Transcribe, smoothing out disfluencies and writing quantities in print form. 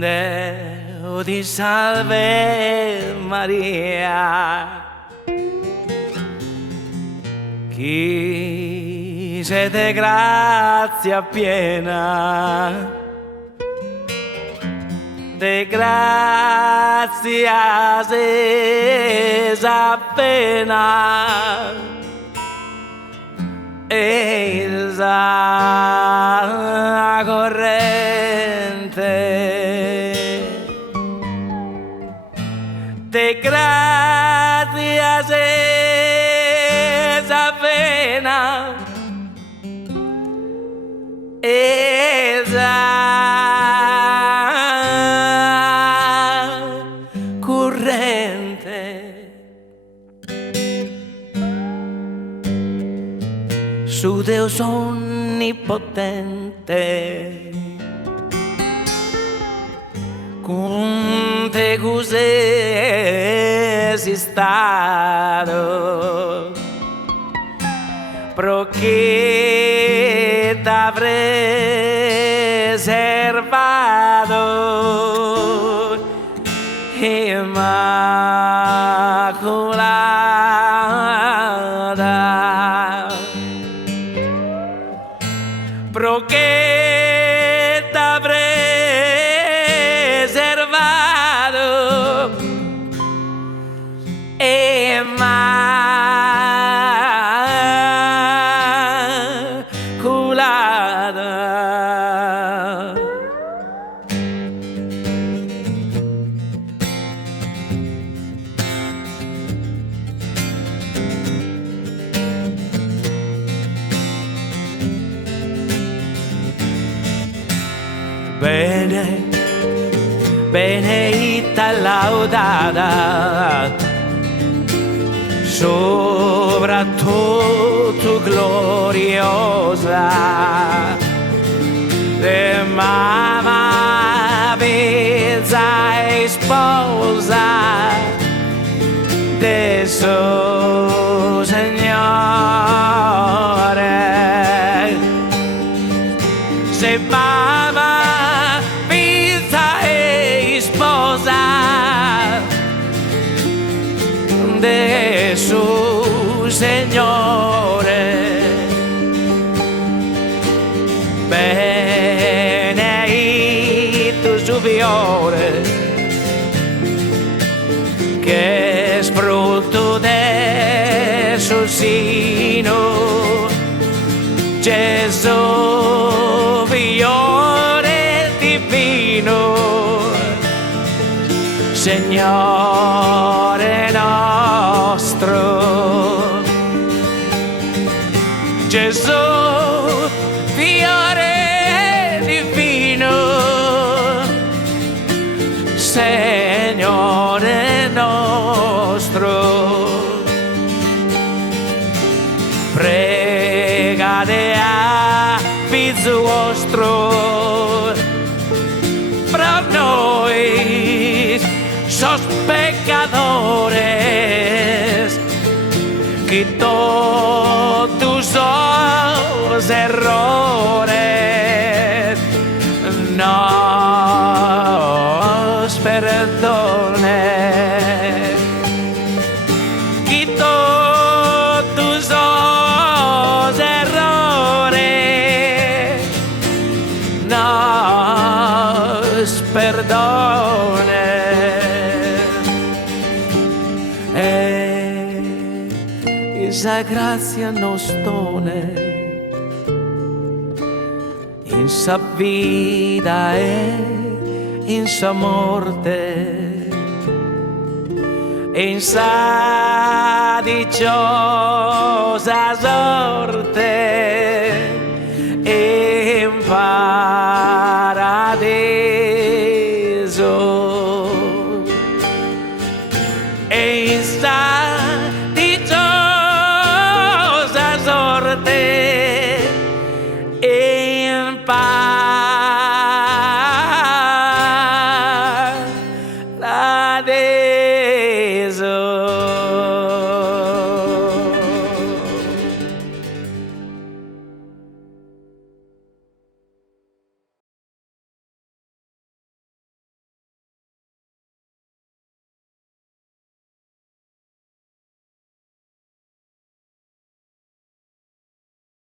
Deo ti salve Maria, chi siete grazia piena, de grazia es appena, esa corrente. De gracias esa pena, esa corriente. Su Dios onnipotente, con te cos'è stato, perché t'avrei preservato, Immacolata, perché t'avrei Immaculata. Bene, benedita laudata, soprattutto gloriosa, de mamma pezza e sposa de suo Signore. Se mamma pezza e sposa de su Signore, benedito su fiore, che è frutto de su seno, Gesù fiore divino, Signore nostro, Gesù fiore divino, Signore nostro, pregate a figlio vostro, fra noi sos pecadores, que todos sos errores nos perdone, que todos sos errores nos perdone. Esa grazia nos done in sa vida e in sa morte, in sa dichosa sorte. paradiso